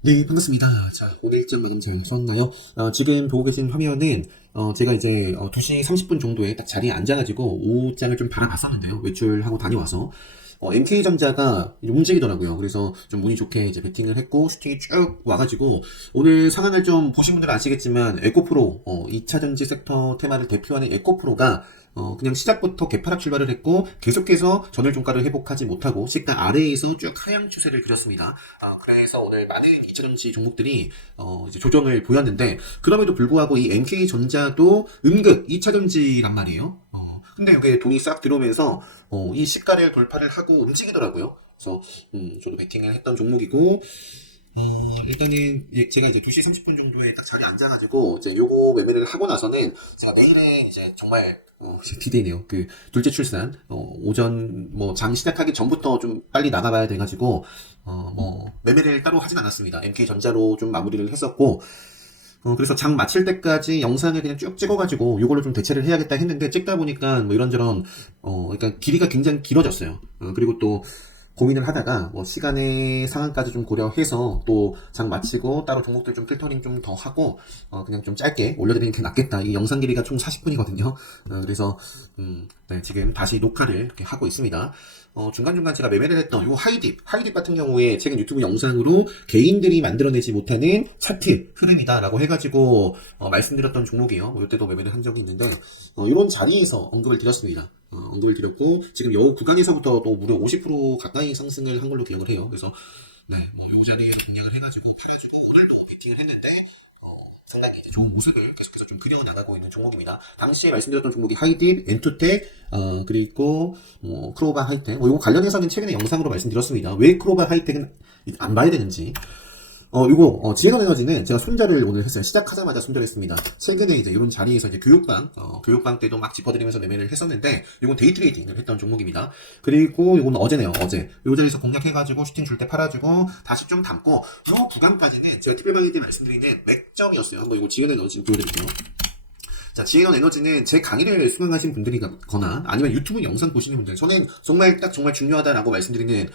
네, 반갑습니다. 자, 오늘 일정 마감 잘 썼나요? 지금 보고 계신 화면은, 제가 이제, 2시 30분 정도에 딱 자리에 앉아가지고, 오후장을 좀 바라봤었는데요. 외출하고 다녀와서. MK전자가 움직이더라고요. 그래서 좀 운이 좋게 이제 베팅을 했고, 슈팅이 쭉 와가지고, 오늘 상황을 좀 보신 분들은 아시겠지만, 에코프로, 2차전지 섹터 테마를 대표하는 에코프로가, 그냥 시작부터 개파락 출발을 했고, 계속해서 전월 종가를 회복하지 못하고, 시가 아래에서 쭉 하향 추세를 그렸습니다. 그래서 오늘 많은 2차전지 종목들이 이제 조정을 보였는데 그럼에도 불구하고 이 MK전자도 은근 2차전지란 말이에요. 근데 이게 돈이 싹 들어오면서 이 시가를 돌파를 하고 움직이더라고요. 그래서 저도 베팅을 했던 종목이고 일단은 제가 이제 2시 30분 정도에 딱 자리에 앉아가지고 이제 요거 매매를 하고 나서는 제가 내일은 이제 정말 디데이네요. 그 둘째 출산 오전 뭐 장 시작하기 전부터 좀 빨리 나가봐야 돼가지고 뭐 매매를 따로 하진 않았습니다. MK전자로 좀 마무리를 했었고 그래서 장 마칠 때까지 영상을 그냥 쭉 찍어가지고 이걸로 좀 대체를 해야겠다 했는데 찍다 보니까 뭐 이런저런 그러니까 길이가 굉장히 길어졌어요. 그리고 또 고민을 하다가 뭐 시간의 상황까지 좀 고려해서 또 장 마치고 따로 종목들 좀 필터링 좀 더 하고 그냥 좀 짧게 올려드리는 게 낫겠다. 이 영상 길이가 총 40분이거든요. 그래서 네, 지금 다시 녹화를 이렇게 하고 있습니다. 중간중간 제가 매매를 했던 요 하이딥 같은 경우에 최근 유튜브 영상으로 개인들이 만들어내지 못하는 차트 흐름이다라고 해가지고 말씀드렸던 종목이에요. 뭐 이때도 매매를 한 적이 있는데 이런 자리에서 언급을 드렸습니다. 언급을 드렸고 지금 요 구간에서부터 또 무려 50% 가까이 상승을 한 걸로 기억을 해요. 그래서 네, 요 자리에서 공략을 해가지고 팔아주고 오늘도 베팅을 했는데 상당히 이제 좋은 모습을 계속해서 좀 그려나가고 있는 종목입니다. 당시에 말씀드렸던 종목이 하이딥, 엔투텍, 그리고 크로바 하이텍. 이거 관련해서는 최근에 영상으로 말씀드렸습니다. 왜 크로바 하이텍은 안 봐야 되는지. 지에넌 에너지는 제가 손절을 오늘 했어요. 시작하자마자 손절했습니다. 최근에 이제 이런 자리에서 이제 교육방 때도 막 짚어드리면서 매매를 했었는데, 이건 데이 트레이딩을 했던 종목입니다. 그리고 이건 어제네요, 어제. 이 자리에서 공략해가지고 슈팅 줄 때 팔아주고, 다시 좀 담고, 요 구간까지는 제가 TV방에 때 말씀드리는 맥점이었어요. 한번 이거 지에넌 에너지 보여드릴게요. 자, 지혜원 에너지는 제 강의를 수강하신 분들이거나 아니면 유튜브 영상 보시는 분들, 저는 정말 중요하다라고 말씀드리는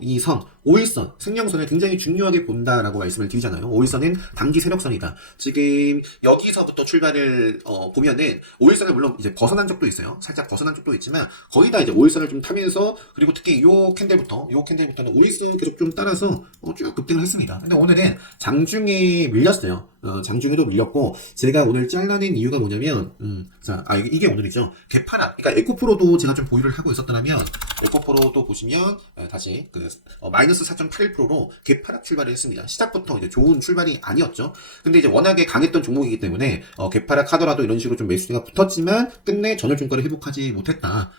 이 선, 5일선, 생명선을 굉장히 중요하게 본다라고 말씀을 드리잖아요. 5일선은 단기 세력선이다. 지금 여기서부터 출발을 보면은 5일선을 물론 이제 벗어난 적도 있어요. 살짝 벗어난 적도 있지만 거의 다 이제 5일선을 좀 타면서 그리고 특히 요 캔들부터는 5일선 계속 좀 따라서 쭉 급등을 했습니다. 근데 오늘은 장중에 밀렸어요. 장중에도 밀렸고 제가 오늘 잘라낸 이유가 뭐냐면 이게 오늘이죠. 개파락. 그러니까 에코프로도 제가 좀 보유를 하고 있었더라면 에코프로도 보시면 다시 마이너스 4.81%로 개파락 출발을 했습니다. 시작부터 이제 좋은 출발이 아니었죠. 근데 이제 워낙에 강했던 종목이기 때문에 개파락 하더라도 이런 식으로 좀 매수가 붙었지만 끝내 전월 종가를 회복하지 못했다.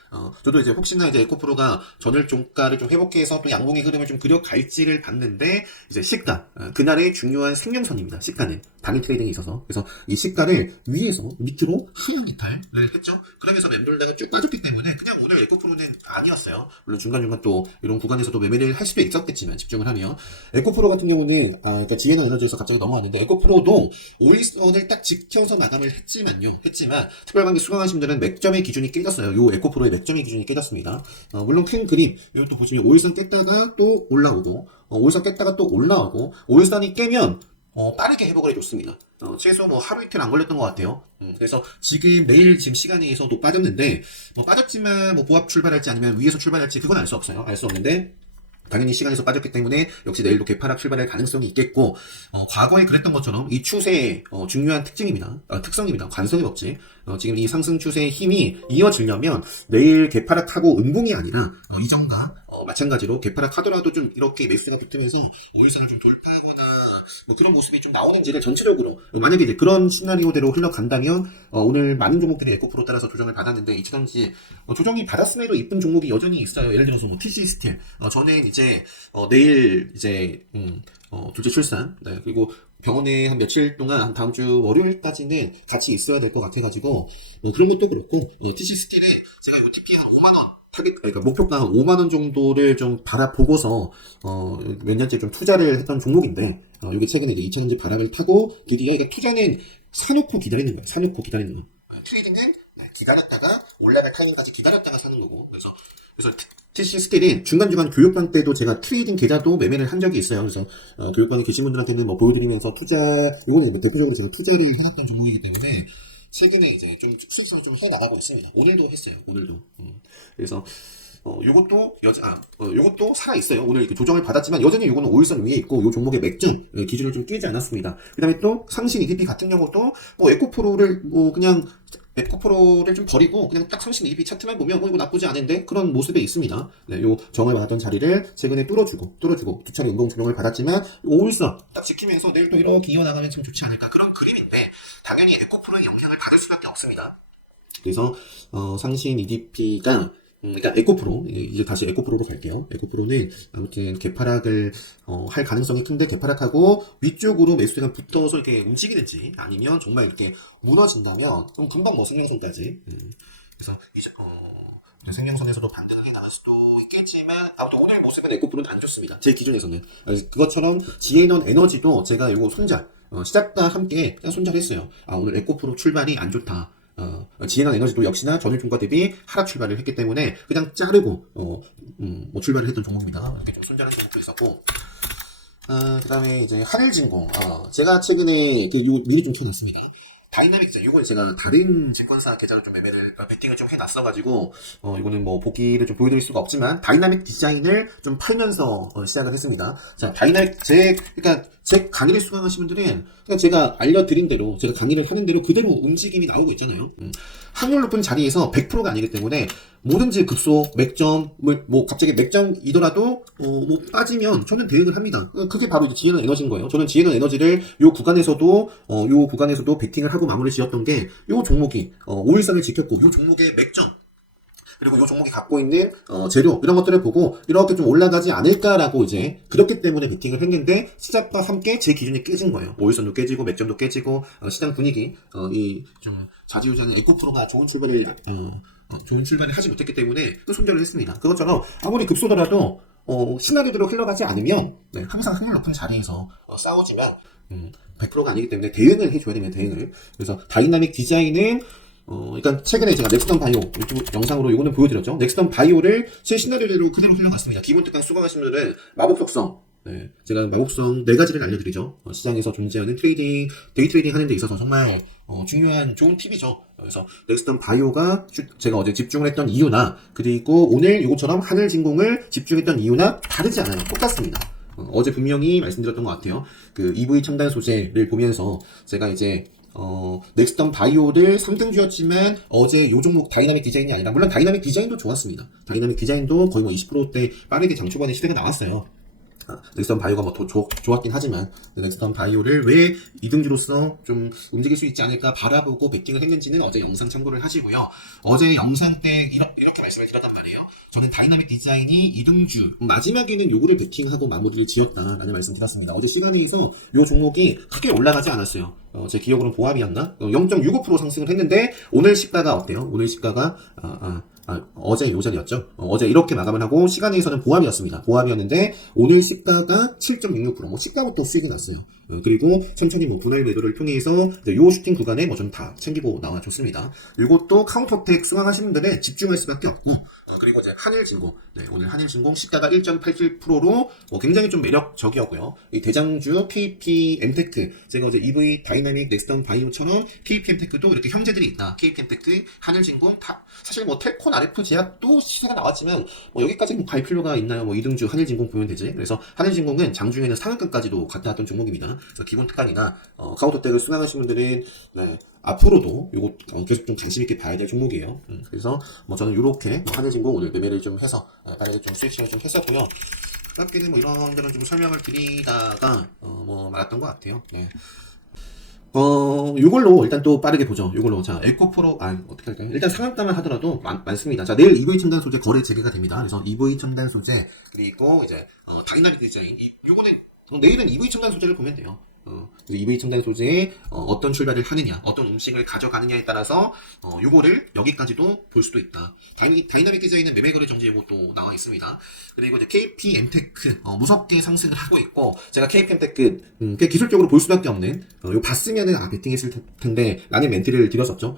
저도 이제 혹시나 이제 에코프로가 전월 종가를 좀 회복해서 또 양봉의 흐름을 좀 그려갈지를 봤는데 이제 시가 그날의 중요한 생명선입니다. 시가는 단일 트레이딩에 있어서 그래서 이 시가를 위에서 밑으로 하향 이탈을 했죠. 그러면서 맴돌다가 쭉 빠졌기 때문에 그냥 오늘 에코프로는 아니었어요. 물론 중간중간 또 이런 구간에서도 매매를 할 수도 있었겠지만 집중을 하면 에코프로 같은 경우는 그러니까 지혜는 에너지에서 갑자기 넘어왔는데 에코프로도 5일선을 딱 지켜서 마감을 했지만 특별관계 수강하신 분들은 맥점의 기준이 깨졌어요. 요 에코프로의 맥점의 기준이 깨졌습니다. 물론 큰 그림 이것도 보시면 5일선 깼다가 또 올라오고 5일선 깼다가 또 올라오고 5일선이 깨면 빠르게 회복을 해줬습니다. 최소 뭐 하루 이틀 안 걸렸던 것 같아요. 그래서 내일 지금 시간에서도 빠졌는데, 빠졌지만 뭐 보합 출발할지 아니면 위에서 출발할지 그건 알 수 없어요. 알 수 없는데, 당연히 시간에서 빠졌기 때문에 역시 내일도 개파락 출발할 가능성이 있겠고 과거에 그랬던 것처럼 이 추세의 중요한 특성입니다. 관성의 법칙. 지금 이 상승 추세의 힘이 이어지려면 내일 개파락하고 음봉이 아니라 이전과 마찬가지로 개파락하더라도 좀 이렇게 매수가 붙으면서 5일선을 좀 돌파하거나 뭐 그런 모습이 좀 나오는지를 전체적으로 만약에 이제 그런 시나리오대로 흘러간다면 오늘 많은 종목들이 에코프로 따라서 조정을 받았는데 이처럼지 조정이 받았음에도 이쁜 종목이 여전히 있어요. 예를 들어서 뭐 TC 스틸 저는 이제 내일 이제 둘째 출산 그리고 병원에 한 며칠 동안 한 다음 주 월요일까지는 같이 있어야 될 것 같아가지고 그런 것도 그렇고 TC 스틸에 제가 이 TP 한 5만 원 그러니까 목표가 한 5만 원 정도를 좀 바라보고서 몇 년째 좀 투자를 했던 종목인데 이게 최근에 이제 2차전지 바람을 타고 드디어 그러니까 투자는 사놓고 기다리는 거예요. 사놓고 기다리는 거. 트레이딩은 기다렸다가 올라갈 타이밍까지 기다렸다가 사는 거고 그래서 TC 스틸은 중간중간 교육관 때도 제가 트레이딩 계좌도 매매를 한 적이 있어요. 그래서 교육관에 계신 분들한테는 뭐 보여드리면서 이거는 뭐 대표적으로 제가 투자를 해놨던 종목이기 때문에 최근에 이제 좀 수익성을 좀 해나가고 있습니다. 오늘도 했어요. 오늘도. 그래서 요것도 살아있어요. 오늘 이렇게 조정을 받았지만 여전히 요거는 5일선 위에 있고 요 종목의 맥점 기준을 좀 깨지 않았습니다. 그 다음에 또 상신 EDP 같은 경우도 뭐 에코프로를 좀 버리고 그냥 딱 상신 EDP 차트만 보면 이거 나쁘지 않은데 그런 모습에 있습니다. 네, 요 정을 받았던 자리를 최근에 뚫어주고 두 차례 운동 조정을 받았지만 5일선 딱 지키면서 내일 또 이렇게 이어나가면 참 좋지 않을까 그런 그림인데 당연히 에코프로의 영향을 받을 수밖에 없습니다. 그래서 상신 EDP가 그러니까 에코프로 이제 다시 에코프로로 갈게요. 에코프로는 아무튼 개파락을 할 가능성이 큰데 개파락하고 위쪽으로 매수세가 붙어서 이렇게 움직이는지 아니면 정말 이렇게 무너진다면 그럼 금방 뭐 생명선까지 그래서 이제 생명선에서도 반등이 나갈 수도 있겠지만 아무튼 오늘 모습은 에코프로는 안 좋습니다. 제 기준에서는 그것처럼 지에넌 에너지도 제가 이거 손절 시작과 함께 그냥 손절했어요. 오늘 에코프로 출발이 안 좋다. 지에넌 에너지도 역시나 전일 종가 대비 하락 출발을 했기 때문에 그냥 자르고 뭐 출발을 했던 종목입니다. 이렇게 좀 손절한 종목도 있었고 그 다음에 이제 하늘진공 제가 최근에 미리 좀 켜놨습니다. 다이나믹 디자인 이건 제가 다른 증권사 계좌를 좀 베팅을 좀 해놨어가지고 이거는 뭐 보기를 좀 보여드릴 수가 없지만 다이나믹 디자인을 좀 팔면서 시작을 했습니다. 자, 그러니까 제 강의를 수강하신 분들은 그냥 제가 알려드린 대로 제가 강의를 하는 대로 그대로 움직임이 나오고 있잖아요. 확률 높은 자리에서 100%가 아니기 때문에 뭐든지 급소, 맥점을 뭐 갑자기 맥점이더라도 뭐 빠지면 저는 대응을 합니다. 그게 바로 이제 지에넌 에너지인 거예요. 저는 지에넌 에너지를 요 구간에서도 베팅을 하고 마무리 지었던 게 요 종목이 5일선을 지켰고 요 종목의 맥점 그리고 요 종목이 갖고 있는 재료 이런 것들을 보고 이렇게 좀 올라가지 않을까라고 이제 그렇기 때문에 베팅을 했는데 시작과 함께 제 기준이 깨진 거예요. 5일선도 깨지고 맥점도 깨지고 시장 분위기 이 좀 좌지우지하는 에코프로가 좋은 출발을 하지 못했기 때문에 또 손절을 했습니다. 그것처럼 아무리 급소더라도 시나리오대로 흘러가지 않으면 항상 확률 높은 자리에서 싸우지만 100%가 아니기 때문에 대응을 해줘야 되는 대응을. 그래서 다이나믹 디자인은 그러니까 최근에 제가 넥스턴 바이오 유튜브 영상으로 이거는 보여드렸죠. 넥스턴 바이오를 제 시나리오대로 그대로 흘러갔습니다. 기본 특강 수강하신 분들은 마법석성 제가 마법성 4가지를 알려드리죠. 시장에서 존재하는 데이 트레이딩 하는 데 있어서 정말 중요한 좋은 팁이죠. 그래서 넥스턴 바이오가 제가 어제 집중을 했던 이유나 그리고 오늘 이것처럼 하늘진공을 집중했던 이유나 다르지 않아요. 똑같습니다. 어제 분명히 말씀드렸던 것 같아요. 그 EV 첨단 소재를 보면서 제가 이제 넥스턴 바이오를 3등주였지만 어제 요 종목 다이나믹 디자인이 아니라 물론 다이나믹 디자인도 좋았습니다. 다이나믹 디자인도 거의 뭐 20%대 빠르게 장초반에 시대가 나왔어요. 넥스턴 바이오가 뭐 더 좋았긴 하지만 넥스턴 바이오를 왜 2등주로서 좀 움직일 수 있지 않을까 바라보고 베팅을 했는지는 어제 영상 참고를 하시고요. 어제 영상 때 이렇게 말씀을 드렸단 말이에요. 저는 다이나믹 디자인이 2등주 마지막에는 요거를 베팅하고 마무리를 지었다라는 말씀 드렸습니다. 어제 시간에 의해서 요 종목이 크게 올라가지 않았어요. 제 기억으로는 보합이었나? 0.65% 상승을 했는데 오늘 시가가 어때요? 오늘 시가가 어제 요 자리였죠. 어제 이렇게 마감을 하고 시간에서는 보합이었습니다. 보합이었는데 오늘 시가가 7.66% 뭐 시가부터 수익이 났어요. 그리고 천천히 뭐 분할 매도를 통해서 요 슈팅 구간에 뭐 좀 다 챙기고 나와줬습니다. 이것도 카운터텍 수강하시는 분들은 집중할 수밖에 없고 그리고 이제 하늘진공 오늘 하늘진공 시가가 1.87%로 굉장히 좀 매력적이었고요. 이 대장주 KP 엠테크 제가 어제 EV 다이나믹 넥스턴 바이오처럼 KP 엠테크도 이렇게 형제들이 있다. KP 엠테크 하늘진공 사실 뭐 텔콘 RF 제약도 시세가 나왔지만 여기까지 뭐 갈 필요가 있나요? 뭐 2등주 하늘진공 보면 되지. 그래서 하늘진공은 장중에는 상한가까지도 갔다 왔던 종목입니다. 그래서 기본 특강이나 카운터텍을 수강하신 분들은 앞으로도 요거 계속 좀 관심 있게 봐야 될 종목이에요. 그래서 뭐 저는 요렇게 하늘진공 오늘 매매를 좀 해서 빠르게 좀 스위칭을 좀 했었고요. 짧게는 뭐 이런저런 좀 설명을 드리다가 뭐 말았던 것 같아요. 네. 요걸로 일단 또 빠르게 보죠. 요걸로. 자, 에코프로, 어떻게 할까요? 일단 상한가만 하더라도 많습니다. 자, 내일 EV 첨단 소재 거래 재개가 됩니다. 그래서 EV 첨단 소재, 그리고 이제, 다이나믹 디자인. 요거는, 내일은 EV 첨단 소재를 보면 돼요. EV 첨단 소재에 어떤 출발을 하느냐, 어떤 음식을 가져가느냐에 따라서 요거를 여기까지도 볼 수도 있다. 다이나믹 디자인은 매매 거래 정지 예고도 나와 있습니다. 그리고 이제 KP 엠테크 무섭게 상승을 하고 있고 제가 KP 엠테크 기술적으로 볼 수밖에 없는 요 봤으면은 베팅했을 텐데 라는 멘트를 드렸었죠.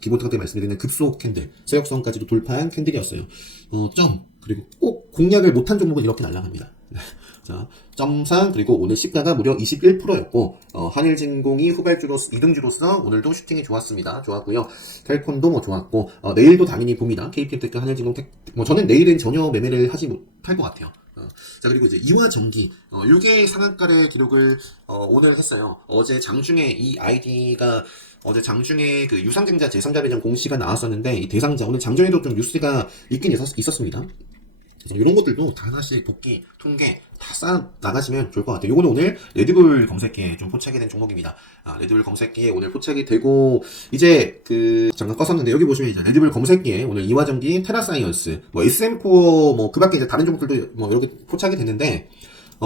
기본 특강 때 말씀드리는 급속 캔들, 세력선까지도 돌파한 캔들이었어요. 그리고 꼭 공략을 못한 종목은 이렇게 날아갑니다. 자, 점상 그리고 오늘 시가가 무려 21%였고 한일진공이 후발주로서 2등주로서 오늘도 슈팅이 좋았습니다. 좋았고요. 텔콘도 뭐 좋았고 내일도 당연히 봅니다. KPM테크 한일진공 뭐 저는 내일은 전혀 매매를 하지 못할 것 같아요. 자 그리고 이제 이화전기 이게 상한가의 기록을 오늘 했어요. 어제 장중에 이 아이디가 어제 장중에 그 유상증자 대상자 배정 공시가 나왔었는데 이 대상자 오늘 장중에도 좀 뉴스가 있긴 있었습니다. 이런 것들도 다 하나씩 복귀, 통계 다 쌓아 나가시면 좋을 것 같아요. 요거는 오늘 레드불 검색기에 좀 포착이 된 종목입니다. 레드불 검색기에 오늘 포착이 되고 이제 잠깐 껐었는데 여기 보시면 이제 레드불 검색기에 오늘 이화전기, 테라사이언스, 뭐 SM코어 뭐 그밖에 이제 다른 종목들도 뭐 이렇게 포착이 됐는데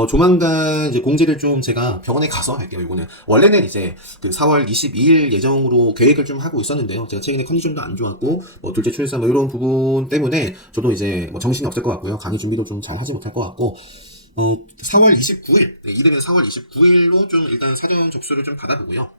조만간 이제 공지를 좀 제가 병원에 가서 할게요. 이거는 원래는 이제 그 4월 22일 예정으로 계획을 좀 하고 있었는데요. 제가 최근에 컨디션도 안 좋았고 뭐 둘째 출산 뭐 이런 부분 때문에 저도 이제 뭐 정신이 없을 것 같고요. 강의 준비도 좀 잘 하지 못할 것 같고 4월 29일 이르면 4월 29일로 좀 일단 사전 접수를 좀 받아보고요.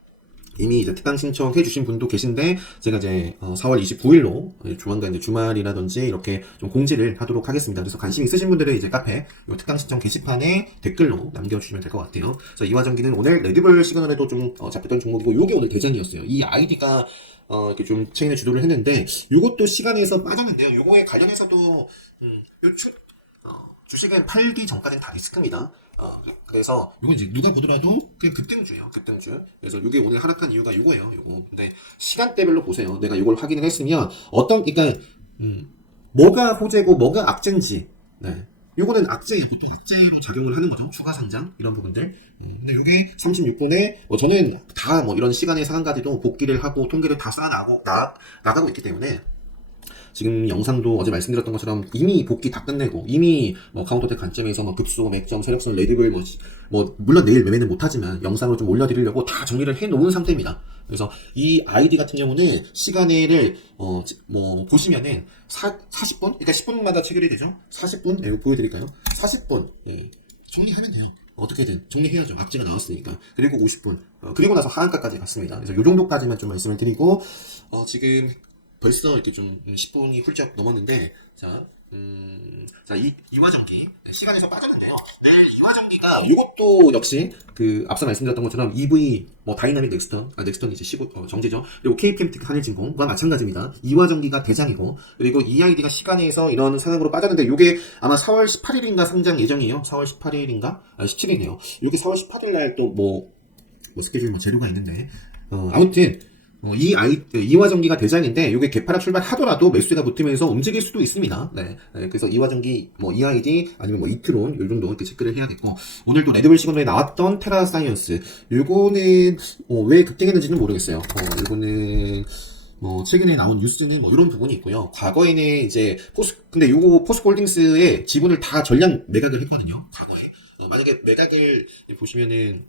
이미 이제 특강 신청해 주신 분도 계신데 제가 이제 4월 29일로 조만간 이제 주말이라든지 이렇게 좀 공지를 하도록 하겠습니다. 그래서 관심 있으신 분들은 이제 카페 요 특강 신청 게시판에 댓글로 남겨주시면 될 것 같아요. 그래서 이화전기는 오늘 레드불 시그널에도 좀 잡혔던 종목이고 요게 오늘 대장이었어요. 이 아이디가 이렇게 좀 체인을 주도를 했는데 요것도 시간에서 빠졌는데요. 요거에 관련해서도 주식은 팔기 전까지는 다 리스크입니다. 그래서 이건 이제 누가 보더라도 그냥 급등주예요. 급등주. 그래서 이게 오늘 하락한 이유가 이거예요. 요거. 근데 시간대별로 보세요. 내가 이걸 확인을 했으면 그러니까 뭐가 호재고 뭐가 악재인지. 네. 요거는 악재예요. 보통 악재로 작용을 하는 거죠. 추가 상장 이런 부분들. 근데 요게 36분에 저는 다 뭐 이런 시간의 상한가지도 복귀를 하고 통계를 다 나가고 있기 때문에. 지금 영상도 어제 말씀드렸던 것처럼 이미 복귀 다 끝내고 이미 뭐 카운터텍 관점에서 뭐 급소, 맥점, 세력선, 레드불 뭐 물론 내일 매매는 못하지만 영상으로 좀 올려드리려고 다 정리를 해놓은 상태입니다. 그래서 이 아이디 같은 경우는 시간을 뭐 보시면은 40분? 그러니까 10분마다 체결이 되죠? 40분? 이거 보여드릴까요? 40분 정리하면 돼요. 어떻게든 정리해야죠. 악재가 나왔으니까. 그리고 50분 그리고 나서 하한가까지 갔습니다. 그래서 요 정도까지만 좀 말씀을 드리고 지금 벌써 이렇게 좀 10분이 훌쩍 넘었는데 자 이화전기 시간에서 빠졌는데요. 내일 이화전기가 이것도 역시 앞서 말씀드렸던 것처럼 EV 뭐 다이나믹 넥스턴 이제 정제죠. 그리고 KPM테크 한일진공과 마찬가지입니다. 이화전기가 대장이고 그리고 EID가 시간에서 이런 상황으로 빠졌는데 이게 아마 4월 18일인가 상장 예정이에요. 4월 18일인가 17일이네요. 이게 4월 18일 날 또 뭐 스케줄 재료가 있는데 아무튼 이화전기가 대장인데, 이게 개파락 출발하더라도 매수가 붙으면서 움직일 수도 있습니다. 네. 그래서 이화전기, EID, 아니면 이트론, 요 정도 이렇게 체크를 해야겠고, 오늘도 레드불 시그널에 나왔던 테라사이언스, 요거는, 왜 급등했는지는 모르겠어요. 요거는, 최근에 나온 뉴스는 이런 부분이 있고요. 과거에는 이제, 근데 요거 포스코홀딩스의 지분을 다 전량 매각을 했거든요. 과거에. 만약에 매각을 보시면은,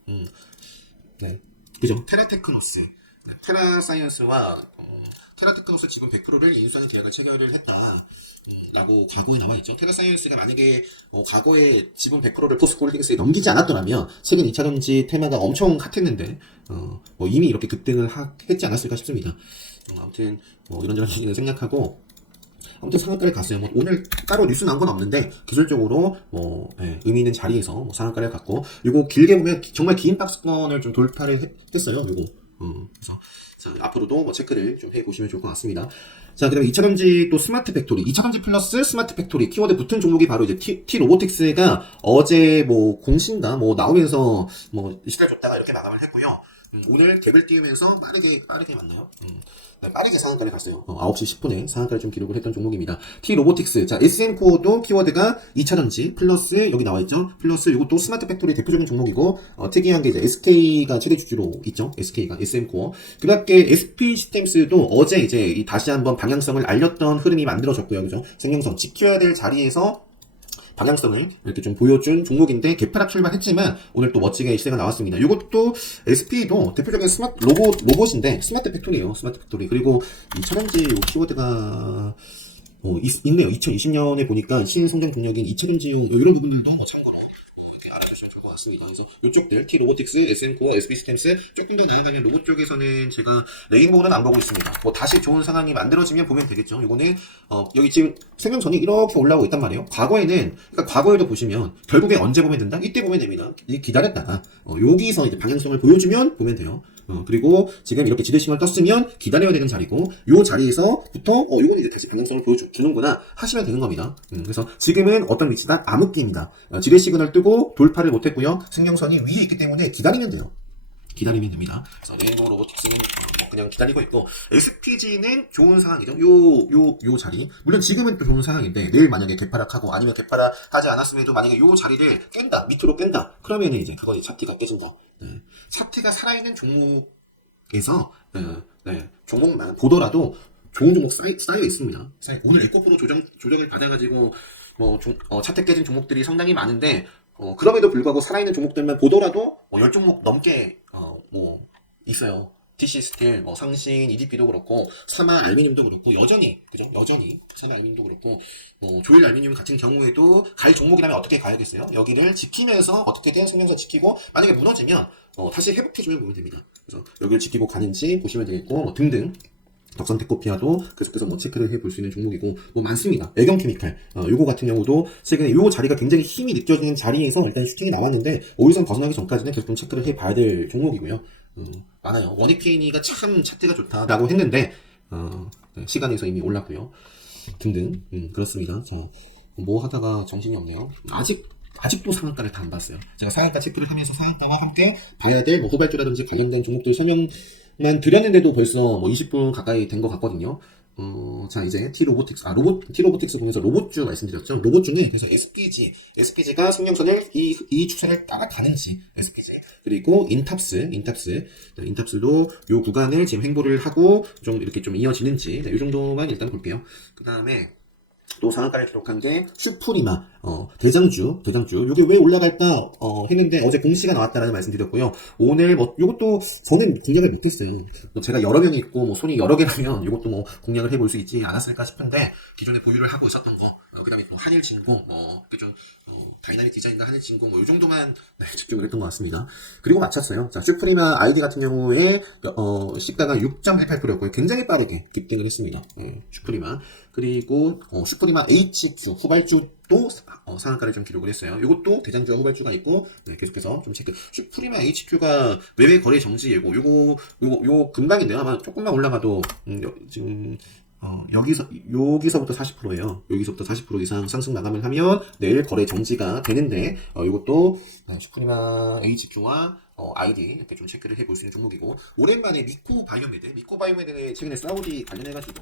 네. 그죠? 테라테크노스. 테라사이언스와 테라테크노스 지분 100%를 인수하는 계약을 체결을 했다. 라고 과거에 나와있죠. 테라사이언스가 만약에 과거에 지분 100%를 포스코홀딩스에 넘기지 않았더라면 최근 2차전지 테마가 엄청 핫했는데 이미 이렇게 급등을 했지 않았을까 싶습니다. 아무튼 이런저런 얘기는 생각하고 아무튼 상한가를 갔어요. 오늘 따로 뉴스 나온 건 없는데 기술적으로 의미 있는 자리에서 상한가를 갔고 이거 길게 보면 정말 긴 박스권을 좀 돌파를 했어요. 이거. 그래서 앞으로도 체크를 좀 해보시면 좋을 것 같습니다. 자, 그다음에 2차전지 또 스마트 팩토리, 2차전지 플러스 스마트 팩토리 키워드 붙은 종목이 바로 이제 T 로보틱스가 어제 공신가 나오면서 시달 줬다가 이렇게 마감을 했고요. 오늘 갭을 띄우면서 빠르게 맞나요? 빠르게 상한가를 갔어요. 9시 10분에 상한가를 좀 기록을 했던 종목입니다. T 로보틱스. 자, SM코어도 키워드가 2차전지 플러스 여기 나와있죠. 플러스 이것도 스마트 팩토리 대표적인 종목이고 특이한 게 이제 SK가 최대 주주로 있죠. SK가 SM코어. 그 밖에 SP 시스템스도 어제 이제 다시 한번 방향성을 알렸던 흐름이 만들어졌고요. 그죠? 생명선 지켜야 될 자리에서 방향성을 이렇게 좀 보여준 종목인데 개파락 출발했지만 오늘 또 멋지게 시세가 나왔습니다. 이것도 SP도 대표적인 로봇인데 스마트 팩토리예요. 스마트 팩토리. 그리고 이 차전지 키워드가 있네요. 2020년에 보니까 신성장 동력인 2차전지 이런 부분들도 참고로 알아주시면 좋을 것 맞습니다. 그래서 이쪽들 T 로보틱스, SM4, SB 시스템스 조금 더 나아가면 로봇 쪽에서는 제가 레인보우는 안 보고 있습니다. 뭐 다시 좋은 상황이 만들어지면 보면 되겠죠. 이거는 여기 지금 생명선이 이렇게 올라오고 있단 말이에요. 과거에는 그러니까 과거에도 보시면 결국에 언제 보면 된다? 이때 보면 됩니다. 기다렸다가 여기서 이제 방향성을 보여주면 보면 돼요. 그리고 지금 이렇게 지대싱을 떴으면 기다려야 되는 자리고 요 자리에서부터 요건 이제 다시 방향성을 보여주는구나 하시면 되는 겁니다. 그래서 지금은 어떤 위치다? 암흑기입니다. 지대 시그널 뜨고 돌파를 못했고요. 승용선이 위에 있기 때문에 기다리면 돼요. 기다리면 됩니다. 그래서 레인보우 로보틱스는 뭐 그냥 기다리고 있고 SPG는 좋은 상황이죠. 요 자리. 물론 지금은 또 좋은 상황인데 내일 만약에 개파락하고 아니면 개파락하지 않았음에도 만약에 요 자리를 깬다. 밑으로 깬다. 그러면 이제 그거 차트가 깨진다. 차트가 살아있는 종목에서 종목만 보더라도 좋은 종목 쌓여 있습니다. 오늘 에코프로 조정을 받아가지고 차트 깨진 종목들이 상당히 많은데 그럼에도 불구하고 살아있는 종목들만 보더라도 10종목 넘게 있어요. TC 스틸, 상신, EDP도 그렇고 사마 알루미늄도 그렇고 여전히 사마 알루미늄도 그렇고 조일 알루미늄 같은 경우에도 갈 종목이라면 어떻게 가야겠어요? 여기를 지키면서 어떻게든 생명선 지키고 만약에 무너지면 다시 회복해주면 보면 됩니다. 그래서 여기를 지키고 가는지 보시면 되겠고 등등. 덕선 테코피아도 계속해서 체크를 해볼 수 있는 종목이고 많습니다. 애경케미칼 요거 같은 경우도 최근에 요 자리가 굉장히 힘이 느껴지는 자리에서 일단 슈팅이 나왔는데 5일선 벗어나기 전까지는 계속 좀 체크를 해봐야 될 종목이고요. 많아요. 원익PNE가 참 차트가 좋다라고 했는데 시간에서 이미 올랐고요. 등등 그렇습니다. 자, 뭐 하다가 정신이 없네요. 아직도 상한가를 다 안 봤어요. 제가 상한가 체크를 하면서 상한가와 함께 봐야 될 후발주라든지 관련된 종목들 설명만 드렸는데도 벌써 20분 가까이 된 것 같거든요. 자, 이제 T 로보틱스 보면서 로봇주 말씀드렸죠. 로봇주는 그래서 SPG가 승용선을 이 추세를 따라가는지, SPG. 그리고 인탑스도 요 구간을 지금 횡보를 하고 좀 이렇게 좀 이어지는지, 요 정도만 일단 볼게요. 그 다음에 또 상한가를 기록한 게 슈프리마 대장주 요게 왜 올라갈까 했는데 어제 공시가 나왔다라는 말씀드렸고요. 오늘 요것도 저는 공략을 못했어요. 제가 여러 명이 있고 손이 여러 개라면 요것도 공략을 해볼 수 있지 않았을까 싶은데 기존에 보유를 하고 있었던 거 그다음에 또 한일진공 좀 다이나믹 디자인과 한일진공 요 정도만 집중을 했던 것 같습니다. 그리고 마쳤어요. 자, 슈프리마 아이디 같은 경우에 시가가 6.88%였고요. 굉장히 빠르게 급등을 했습니다. 슈프리마. 그리고 슈프리마 HQ 후발주도 상한가를 좀 기록을 했어요. 이것도 대장주와 후발주가 있고 계속해서 좀 체크. 슈프리마 HQ가 외외 거래 정지 예고. 요거 금방인데요. 아마 조금만 올라가도 지금 여기서부터 40%예요. 여기서부터 40% 이상 상승 마감을 하면 내일 거래 정지가 되는데 이것도 슈프리마 HQ와 아이디 이렇게 좀 체크를 해볼 수 있는 종목이고 오랜만에 미코 바이오메드 최근에 사우디 관련해가지고